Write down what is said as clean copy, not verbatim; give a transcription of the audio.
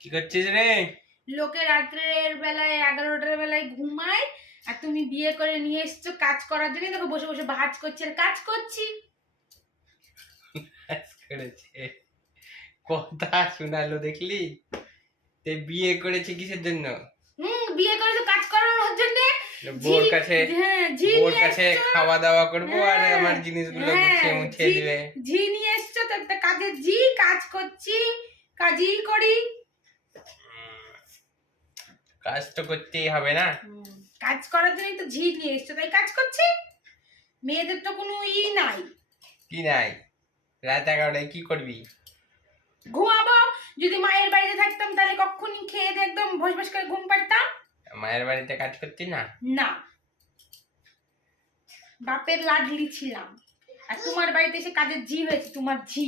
কি করছিস রে? লোকে রাত্রের বেলায় 11টার বেলায় ঘুমায়, আর তুমি বিয়ে করে নিয়ে এসছো কাজ করার জন্য। দেখো বসে বসে ভাজ করছি আর কাজ করছি। করেছে কথা শোনালো দেখলি? তে বিয়ে করেছে কিসের জন্য? বিয়ে করেছো কাজ করানোর জন্য। বোর কাছে বোর কাছে খাওয়া দাওয়া করবো আর আমার জিনিসগুলো গুছিয়ে মুছিয়ে দিবে। ঝি নিয়ে এসছো তো, একটা কাজের ঝি, কাজ করছি, কাজই করি। কাজ তো করতেই হবে না? কাজ করার জন্যই তো ঝি নিয়ে এসছো, তাই কাজ করছি। মেয়েদের তো কোনো নাই। কি নাই? রাত 11টায় কি করবি? ঘুমাবো। যদি মায়ের বাড়িতে থাকতাম তাহলে কখনই খেয়ে দিয়ে একদম ভোজ ভোজ করে ঘুম পাড়তাম। মায়ের বাড়িতে কাজ করতি না? না, বাপের লাডলি ছিলাম। আর তোমার বাড়িতে এসে কাজের ঝি হয়েছে, তোমার ঝি।